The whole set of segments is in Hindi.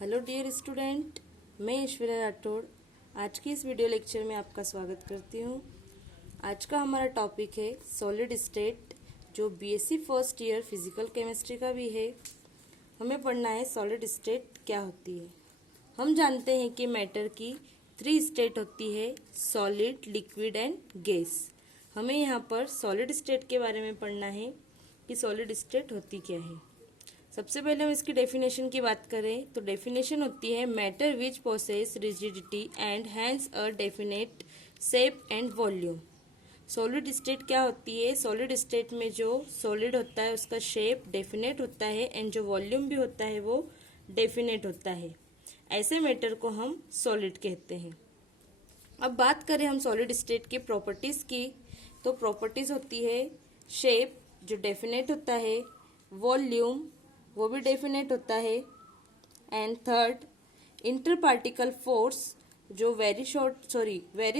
हेलो डियर स्टूडेंट, मैं ऐश्वर्या राठौड़ आज की इस वीडियो लेक्चर में आपका स्वागत करती हूँ। आज का हमारा टॉपिक है सॉलिड स्टेट, जो BSc first year physical chemistry का भी है। हमें पढ़ना है सॉलिड स्टेट क्या होती है। हम जानते हैं कि मैटर की 3 स्टेट होती है, सॉलिड, लिक्विड एंड गैस। हमें यहाँ पर सॉलिड स्टेट के बारे में पढ़ना है कि सॉलिड स्टेट होती क्या है। सबसे पहले हम इसकी डेफिनेशन की बात करें तो डेफिनेशन होती है matter which possess rigidity and has a definite shape and volume. Solid state क्या होती है? सॉलिड स्टेट में जो सॉलिड होता है उसका शेप डेफिनेट होता है एंड जो वॉल्यूम भी होता है वो डेफिनेट होता है। ऐसे मैटर को हम सॉलिड कहते हैं। अब बात करें हम सॉलिड स्टेट की प्रॉपर्टीज की, तो प्रॉपर्टीज होती है शेप जो डेफिनेट होता है, वॉल्यूम वो भी डेफिनेट होता है, and third inter particle force जो वेरी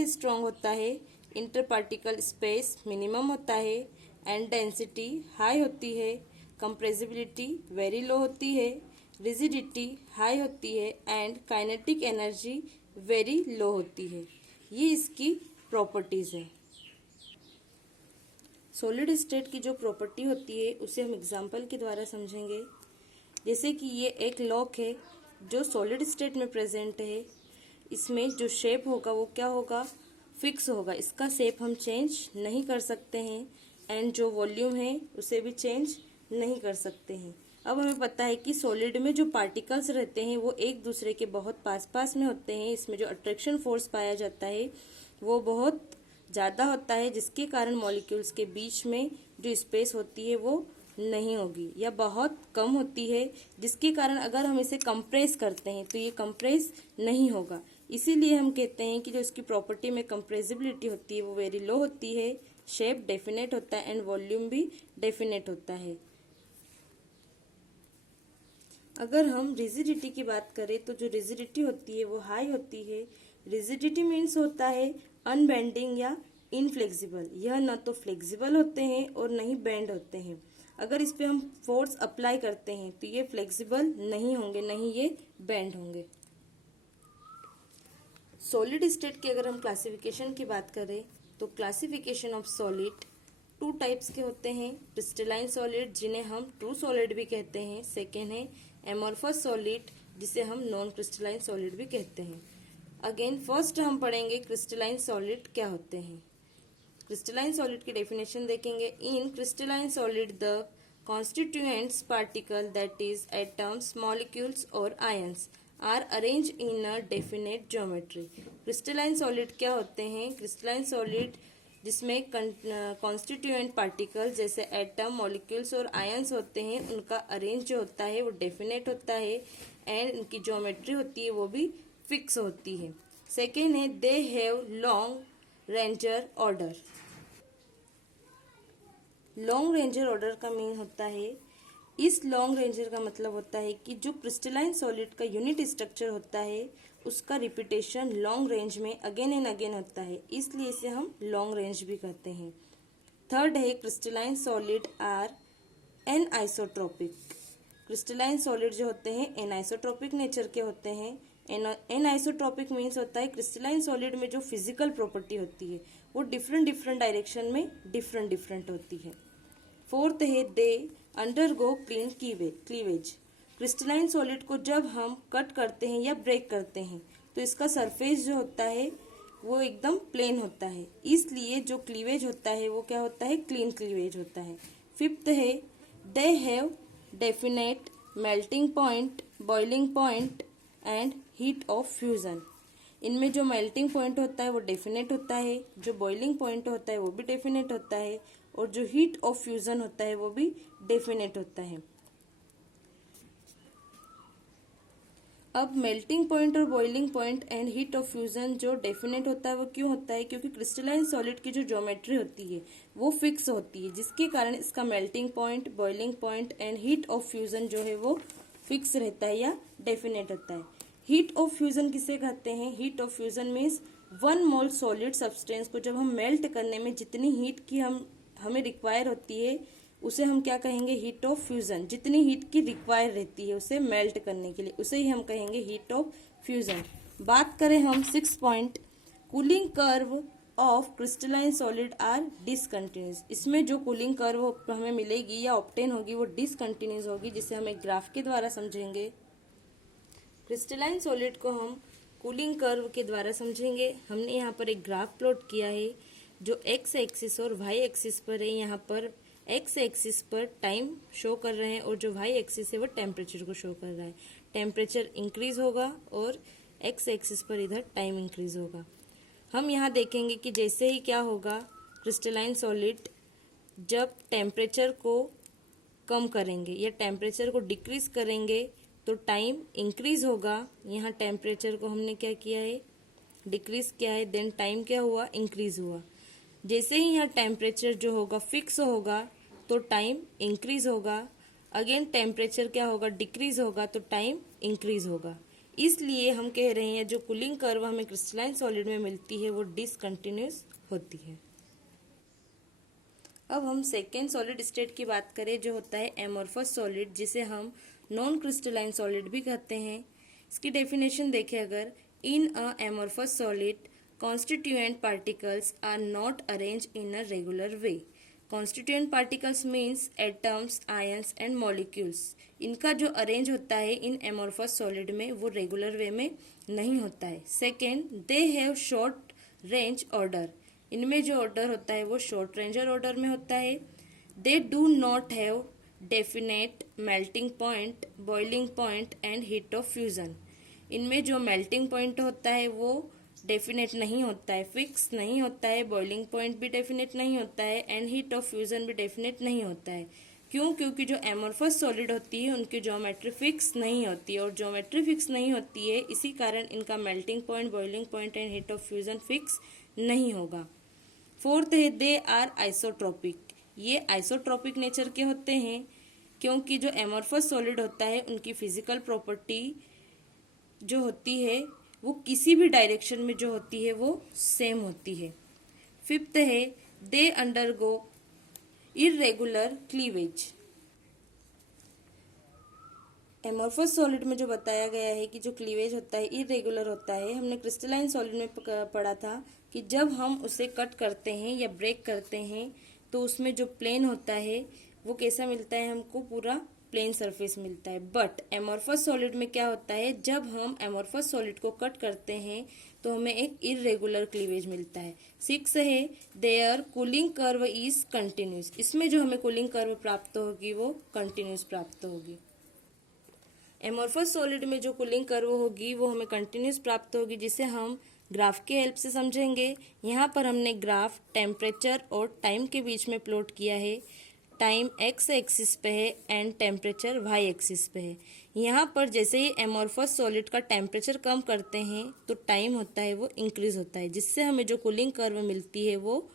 स्ट्रॉन्ग होता है, इंटर पार्टिकल स्पेस मिनिमम होता है, एंड डेंसिटी हाई होती है, कंप्रेसिबिलिटी वेरी लो होती है, रिजिडिटी हाई होती है, and kinetic energy very low होती है। ये इसकी प्रॉपर्टीज है। सॉलिड स्टेट की जो प्रॉपर्टी होती है उसे हम एग्जाम्पल के द्वारा समझेंगे। जैसे कि ये एक लॉक है जो सॉलिड स्टेट में प्रेजेंट है। इसमें जो शेप होगा वो क्या होगा? फिक्स होगा। इसका शेप हम चेंज नहीं कर सकते हैं, एंड जो वॉल्यूम है उसे भी चेंज नहीं कर सकते हैं। अब हमें पता है कि सॉलिड में जो पार्टिकल्स रहते हैं वो एक दूसरे के बहुत पास पास में होते हैं। इसमें जो अट्रैक्शन फोर्स पाया जाता है वो बहुत ज़्यादा होता है, जिसके कारण मॉलिक्यूल्स के बीच में जो स्पेस होती है वो नहीं होगी या बहुत कम होती है, जिसके कारण अगर हम इसे कंप्रेस करते हैं तो ये कंप्रेस नहीं होगा। इसीलिए हम कहते हैं कि जो इसकी प्रॉपर्टी में कंप्रेसिबिलिटी होती है वो वेरी लो होती है, शेप डेफिनेट होता है एंड वॉल्यूम भी डेफिनेट होता है। अगर हम रिजिडिटी की बात करें तो जो रिजिडिटी होती है वो हाई होती है। रिजिडिटी मीन्स होता है अनबेंडिंग या इनफ्लेक्सिबल। यह न तो फ्लेक्सिबल होते हैं और न ही बेंड होते हैं। अगर इस पे हम फोर्स अप्लाई करते हैं तो ये फ्लेक्सिबल नहीं होंगे, नहीं ये बेंड होंगे। सॉलिड स्टेट की अगर हम क्लासिफिकेशन की बात करें तो क्लासिफिकेशन ऑफ सॉलिड 2 टाइप्स के होते हैं। क्रिस्टलाइन सॉलिड जिन्हें हम ट्रू सॉलिड भी कहते हैं। सेकेंड है एमोर्फस सॉलिड जिसे हम नॉन क्रिस्टलाइन सॉलिड भी कहते हैं। अगेन फर्स्ट हम पढ़ेंगे क्रिस्टलाइन सॉलिड क्या होते हैं। क्रिस्टलाइन सॉलिड की डेफिनेशन देखेंगे। In crystalline solid the constituents particle that is atoms, molecules और ions are arrange in a definite geometry. Crystalline solid क्या होते हैं? क्रिस्टलाइन सॉलिड जिसमें कॉन्स्टिट्यूएंट पार्टिकल जैसे एटम, मॉलिक्यूल्स और आयंस होते हैं, उनका अरेंज जो होता है वो डेफिनेट होता है एंड उनकी ज्योमेट्री होती है वो भी फिक्स होती है। सेकेंड है they have long ranger order. Long ranger order का मीन होता है, इस लॉन्ग रेंजर का मतलब होता है कि जो क्रिस्टलाइन सॉलिड का यूनिट स्ट्रक्चर होता है उसका रिपीटेशन लॉन्ग रेंज में अगेन एंड अगेन होता है, इसलिए इसे हम लॉन्ग रेंज भी कहते हैं। थर्ड है crystalline solid are anisotropic. Crystalline solid जो होते हैं एन आइसोट्रोपिक नेचर के होते हैं। एन आइसोट्रोपिक मीन्स होता है क्रिस्टलाइन सॉलिड में जो फिजिकल प्रॉपर्टी होती है वो डिफरेंट डिफरेंट डायरेक्शन में डिफरेंट होती है। फोर्थ है they undergo clean cleavage. Crystalline solid को जब हम कट करते हैं या ब्रेक करते हैं तो इसका सरफेस जो होता है वो एकदम प्लेन होता है, इसलिए जो क्लीवेज होता है वो क्या होता है? क्लीन क्लीवेज होता है। फिफ्थ है they have definite melting point, boiling point and heat of fusion. इनमें जो मेल्टिंग पॉइंट होता है वो डेफिनेट होता है, जो बॉइलिंग पॉइंट होता है वो भी डेफिनेट होता है, और जो हीट ऑफ फ्यूजन होता है वो भी डेफिनेट होता है। अब मेल्टिंग पॉइंट और boiling point and heat of fusion जो डेफिनेट होता है वो क्यों होता है? क्योंकि क्रिस्टलाइन सॉलिड की जो ज्योमेट्री होती है वो फिक्स होती है, जिसके कारण इसका melting point, boiling point and heat of fusion जो है वो फिक्स रहता है या डेफिनेट होता है। हीट ऑफ फ्यूजन किसे कहते हैं? Heat of fusion means 1 mole solid substance को जब हम मेल्ट करने में जितनी हीट की हमें रिक्वायर होती है उसे हम क्या कहेंगे, हीट ऑफ फ्यूजन। जितनी हीट की रिक्वायर रहती है उसे मेल्ट करने के लिए, उसे ही हम कहेंगे हीट ऑफ फ्यूजन। बात करें हम 6 point, cooling curve of crystalline solid are discontinuous. इसमें जो कूलिंग कर्व हमें मिलेगी या ऑब्टेन होगी वो डिसकंटिन्यूस होगी, जिसे हम एक ग्राफ के द्वारा समझेंगे। क्रिस्टलाइन सॉलिड को हम कूलिंग कर्व के द्वारा समझेंगे। हमने यहाँ पर एक ग्राफ प्लॉट किया है जो एक्स एक्सिस और वाई एक्सिस पर है। यहाँ पर एक्स एक्सिस पर टाइम शो कर रहे हैं और जो वाई एक्सिस है वो टेम्परेचर को शो कर रहा है। टेम्परेचर इंक्रीज होगा और एक्स एक्सिस पर इधर टाइम इंक्रीज होगा। हम यहाँ देखेंगे कि जैसे ही क्या होगा, क्रिस्टलाइन सॉलिड जब टेम्परेचर को कम करेंगे या टेम्परेचर को डिक्रीज करेंगे तो टाइम इंक्रीज होगा। यहाँ टेम्परेचर को हमने क्या किया है, डिक्रीज किया है, देन टाइम क्या हुआ, इंक्रीज हुआ। जैसे ही यहाँ टेम्परेचर जो होगा फिक्स होगा तो टाइम इंक्रीज होगा। अगेन टेम्परेचर क्या होगा, डिक्रीज होगा तो टाइम इंक्रीज होगा। इसलिए हम कह रहे हैं जो कूलिंग कर्व हमें क्रिस्टलाइन सॉलिड में मिलती है वो डिसकंटिन्यूस होती है। अब हम सेकेंड सॉलिड स्टेट की बात करें जो होता है एमोर्फस सॉलिड, जिसे हम नॉन क्रिस्टलाइन सॉलिड भी कहते हैं। इसकी डेफिनेशन देखें अगर, in a amorphous solid constituent particles are not arranged in a regular way. Constituent particles means atoms, ions and molecules. इनका जो अरेंज होता है इन एमोर्फस सॉलिड में वो रेगुलर वे में नहीं होता है। Second, they have short range order. इनमें जो ऑर्डर होता है वो शॉर्ट रेंजर ऑर्डर में होता है। They do not have definite melting point, boiling point and heat of fusion. इनमें जो मेल्टिंग पॉइंट होता है वो डेफिनेट नहीं होता है, फिक्स नहीं होता है, बॉइलिंग पॉइंट भी डेफिनेट नहीं होता है एंड हीट ऑफ फ्यूजन भी डेफिनेट नहीं होता है। क्यों? क्योंकि जो एमोर्फस सॉलिड होती है उनकी ज्योमेट्री फिक्स नहीं होती है, और ज्योमेट्री फिक्स नहीं होती है इसी कारण इनका melting point, boiling point and heat of fusion fix नहीं होगा। फोर्थ है, दे आर आइसोट्रोपिक। ये आइसोट्रोपिक नेचर के होते हैं क्योंकि जो एमोर्फस सॉलिड होता है उनकी फिजिकल प्रॉपर्टी जो होती है वो किसी भी डायरेक्शन में जो होती है वो सेम होती है। फिफ्थ है, they undergo irregular cleavage. Amorphous solid में जो बताया गया है कि जो क्लीवेज होता है इरेगुलर होता है। हमने क्रिस्टलाइन सॉलिड में पढ़ा था कि जब हम उसे कट करते हैं या ब्रेक करते हैं तो उसमें जो प्लेन होता है वो कैसा मिलता है, हमको पूरा प्लेन सरफेस मिलता है। बट एमोर्फस सॉलिड में क्या होता है, जब हम एमोर्फस सॉलिड को कट करते हैं तो हमें एक इरेगुलर क्लीवेज मिलता है। 6 है, there cooling curve is continuous. इसमें जो हमें कूलिंग कर्व प्राप्त होगी वो कंटिन्यूस प्राप्त होगी। एमोर्फस सॉलिड में जो कूलिंग कर्व होगी वो हमें कंटिन्यूस प्राप्त होगी, जिसे हम ग्राफ के हेल्प से समझेंगे। यहाँ पर हमने ग्राफ टेम्परेचर और टाइम के बीच में प्लॉट किया है। टाइम एक्स एक्सिस पे है एंड टेम्परेचर वाई एक्सिस पे है। यहाँ पर जैसे ही एमोर्फस सॉलिड का टेम्परेचर कम करते हैं तो टाइम होता है वो इंक्रीज होता है, जिससे हमें जो कूलिंग कर्व मिलती है वो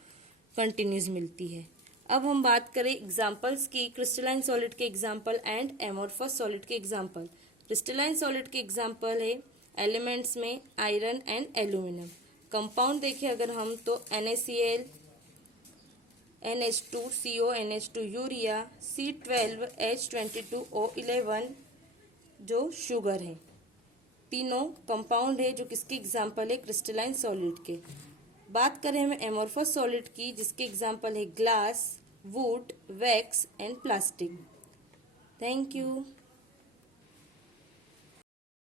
कंटिन्यूस मिलती है। अब हम बात करें एग्जांपल्स की, क्रिस्टलाइन सॉलिड के एग्जांपल एंड एमोर्फस सॉलिड के एग्जांपल। क्रिस्टलाइन सॉलिड के एग्जांपल है एलिमेंट्स में आयरन एंड एल्यूमिनियम। कंपाउंड देखें अगर हम तो NaCl, NH2CO, NH2 urea, C12H22O11 जो शुगर है। तीनों कंपाउंड है जो किसके एग्जांपल है, क्रिस्टलाइन सॉलिड के। बात करें हम एमोर्फस सॉलिड की, जिसके एग्जांपल है glass, would, wax and plastic. Thank you.